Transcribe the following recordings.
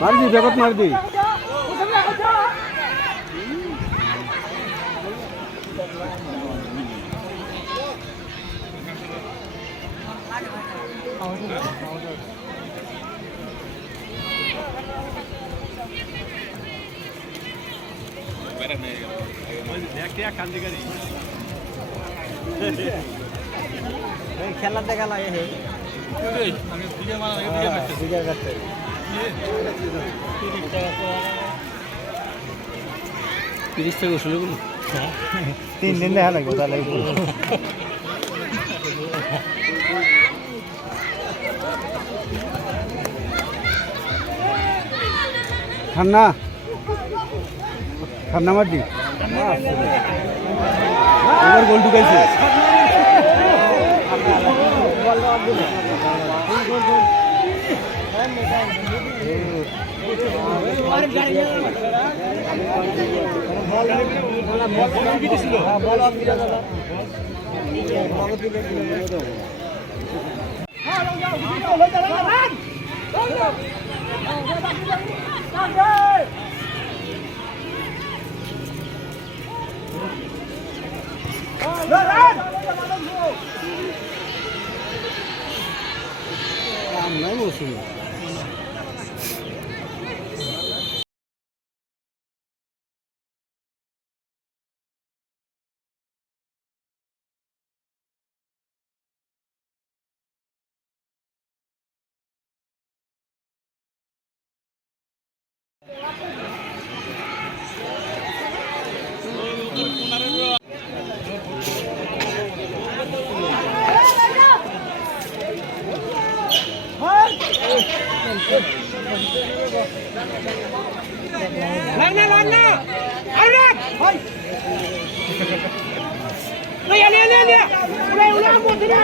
मार दी जगत मार दी খেলা দেখা লাগে 30 টাকা শুরু করুন 3 দিন দেখা লাগবে তাহলে খান্না খান্না মারদি এবার গোল ঢুকাইছে नहीं मौसम Lana, Lana! Alright! Hey! Lihat! Ulang buat sini!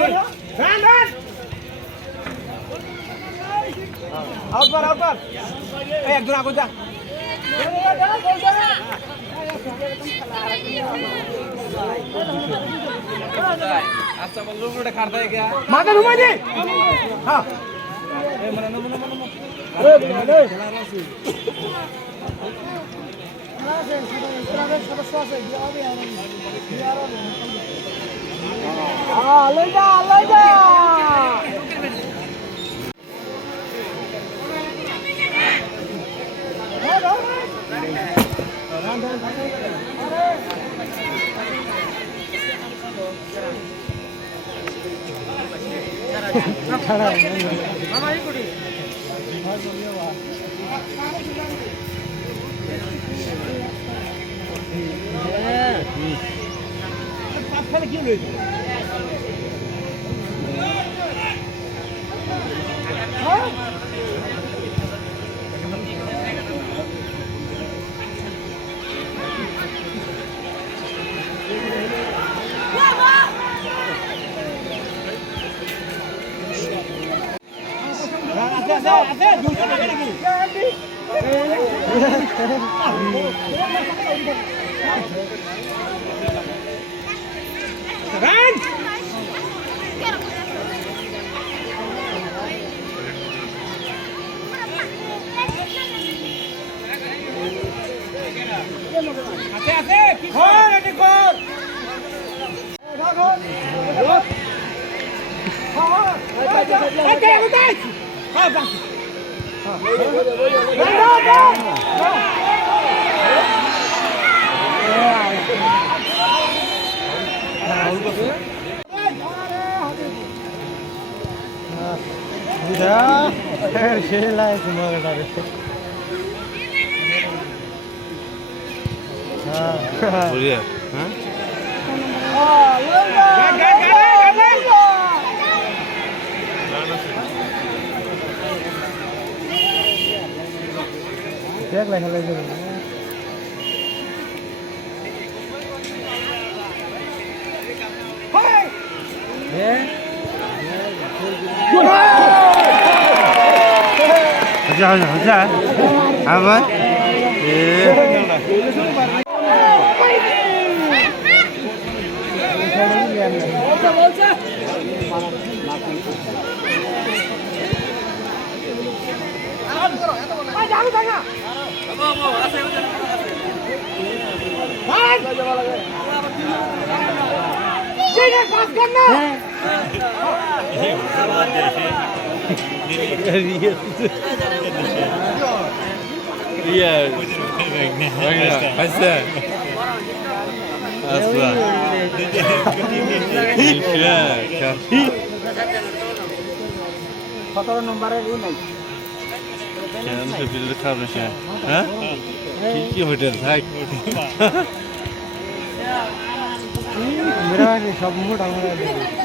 Run! Out! একজন আগো যা। আচ্ছা বললো ওটা খাড়া হয়ে গয়া মাথা ঘুমাই দে হ্যাঁ এ মনে আরে বলে লইদা Ya, şey lah semua tadi. Boleh. Cek lah kalau gitu. Aja. Apa? Iya. Asal. Asal. Iya. Foto nomornya ini. Jangan sebelum kabarnya. Hah? Kiki hotel থাক मेरा सब मूड हमारा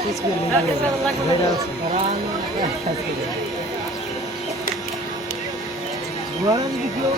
किसके लिए मेरा करान गुआरा देखियो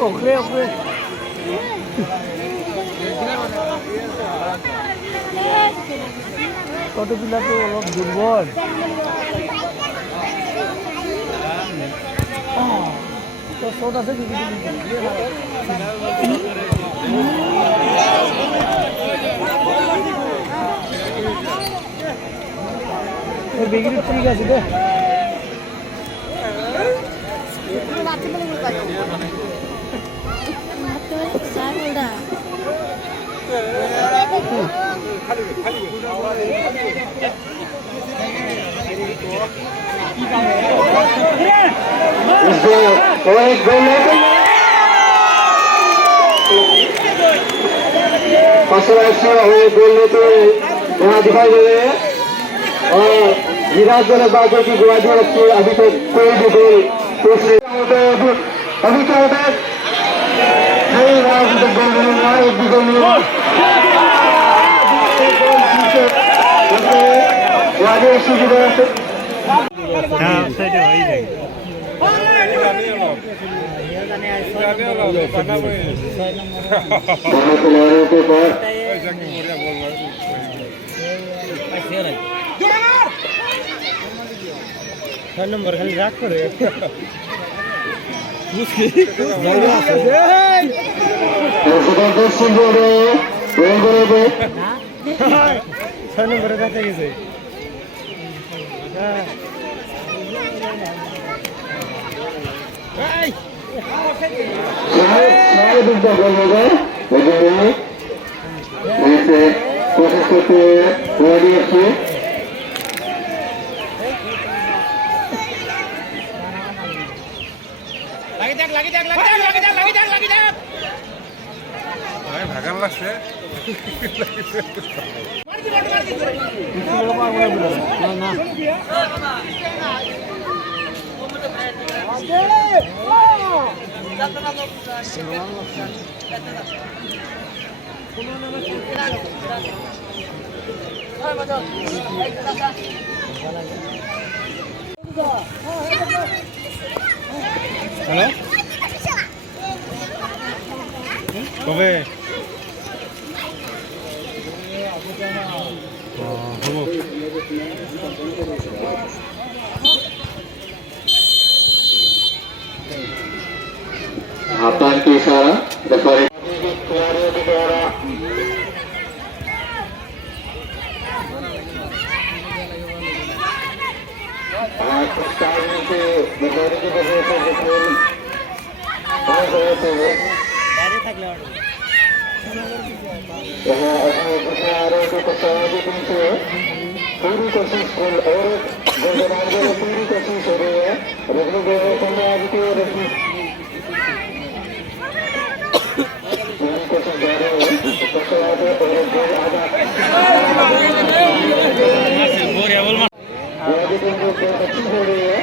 Oke. Kau bilang tu orang durbol. तो छोटा सा बिगड़ी तरीका से दे बोलने तो यहाँ दिखाई दे रहे हैं और निराशजनक बात है कि गुवाहाटी रखी अभी तक कोई भी गोल अभी क्या होता है नहीं अभी तक गोल नहीं हुआ एक भी गोल नहीं हुआ गुवाहाटी रखी की तरफ से नंबर खाली राख करे नंबर কাছে গেছে कोशिश करते हैं ভাগার লাগছে হ্যালো কবে हाथान की इशारा रेफरी खिलाड़ियों के द्वारा हाथ स्टाइल के रेफरी की वजह से रेफरी हो गए थे यहाँ अपने खिलाड़ियों को पछाड़ी से पूरी कोशिश और गोलंदाजों की पूरी कोशिश हो रही है रेफरी को करने आज की रेफरी पूरी कोशिश जा रही है पछाड़ी और गोल आधा अच्छी हो रही है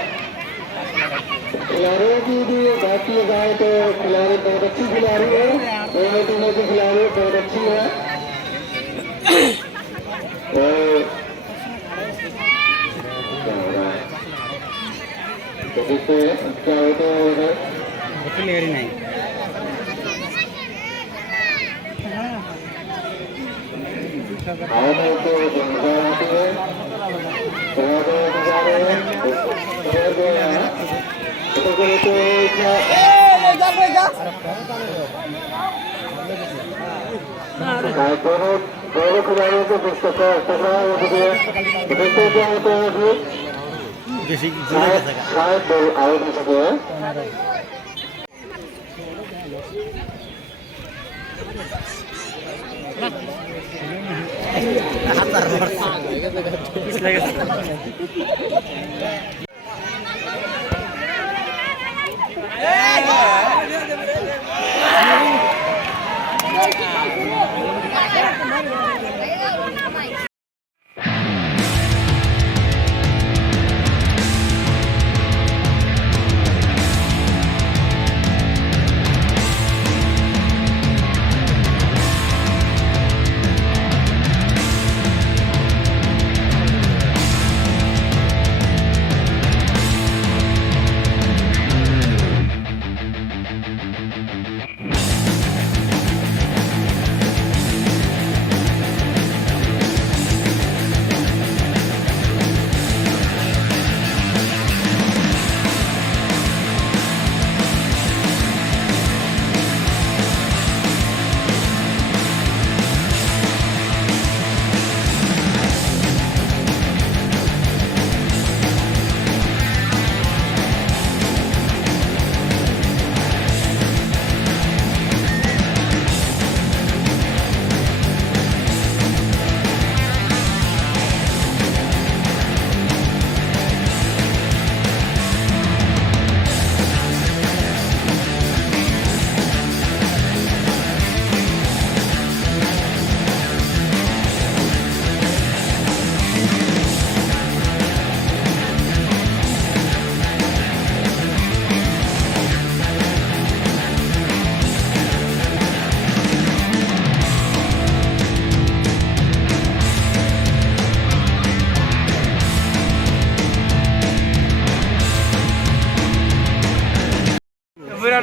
खिलाड़ियों की भी बात की जाए तो खिलाड़ी बहुत अच्छी खिलाड़ी है दोनों टीमों की खिलाड़ी बहुत अच्छी है तो देखते हैं क्या होता है उधर नहीं आने को नजर आती है दोनों खिलाड़ियों को टकराया हो चुके हैं देखते क्या होता है शायद आउट हो सके हैं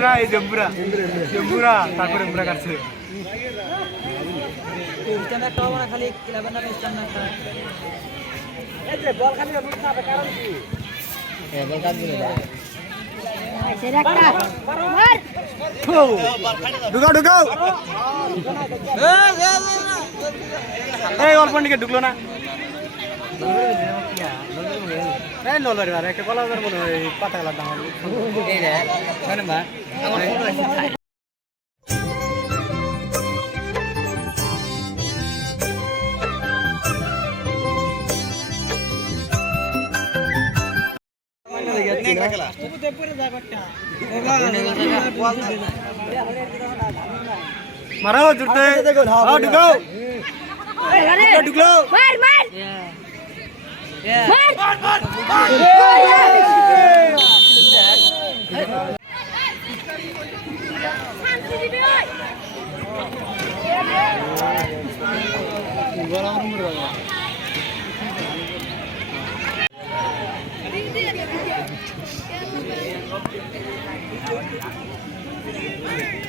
না এই জম্বুরা জম্বুরা তারপরে আমরা কাটছে স্ট্যান্ডার খাওয়া না খালি 11 না স্ট্যান্ডার খাওয়া এই যে বল খালি রুট না কারণ কি এ বল কাটবে না আইছে রাখা মার ঢুকাও ঢুকাও এই অল্প দিকে ঢুকলো না এই নলরে আর একটা কলাদার মনে হয় পাতা গেল দাম এই রে শোনেন বা আমার ফটো আছে মারাও জুড়তে হাও ঢুকাও ঢুকলো মার মার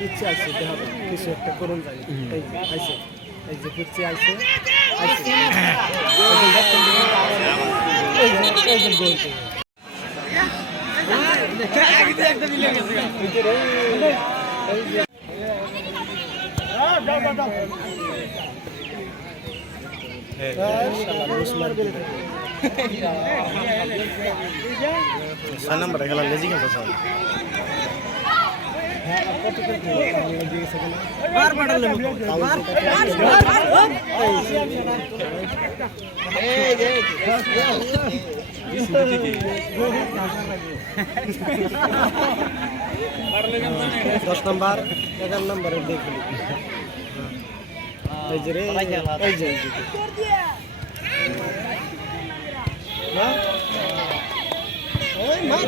ইচ্ছা আছে কিছু একটা করুন জানি আইসে এই যে বুঝছে আইসে নম্বর খেলা লেজি খেলতে স্যার দশ নম্বর 11 নম্বরের দেখি এই যে রে এই যে না ওই মার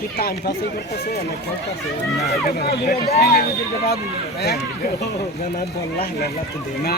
কি টাইম পাসই করতেছে অনেক করতেছে না বললা লাল্লা তো দে না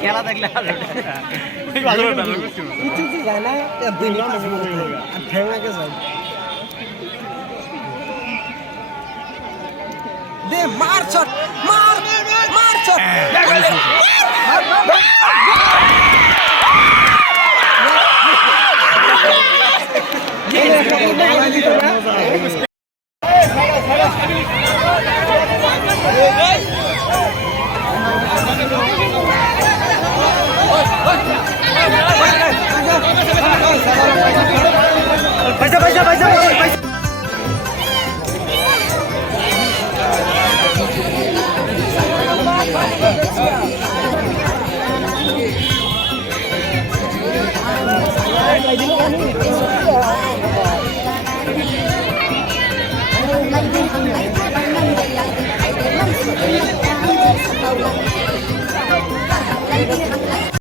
খেলা দেখলে দে মার শট মার মার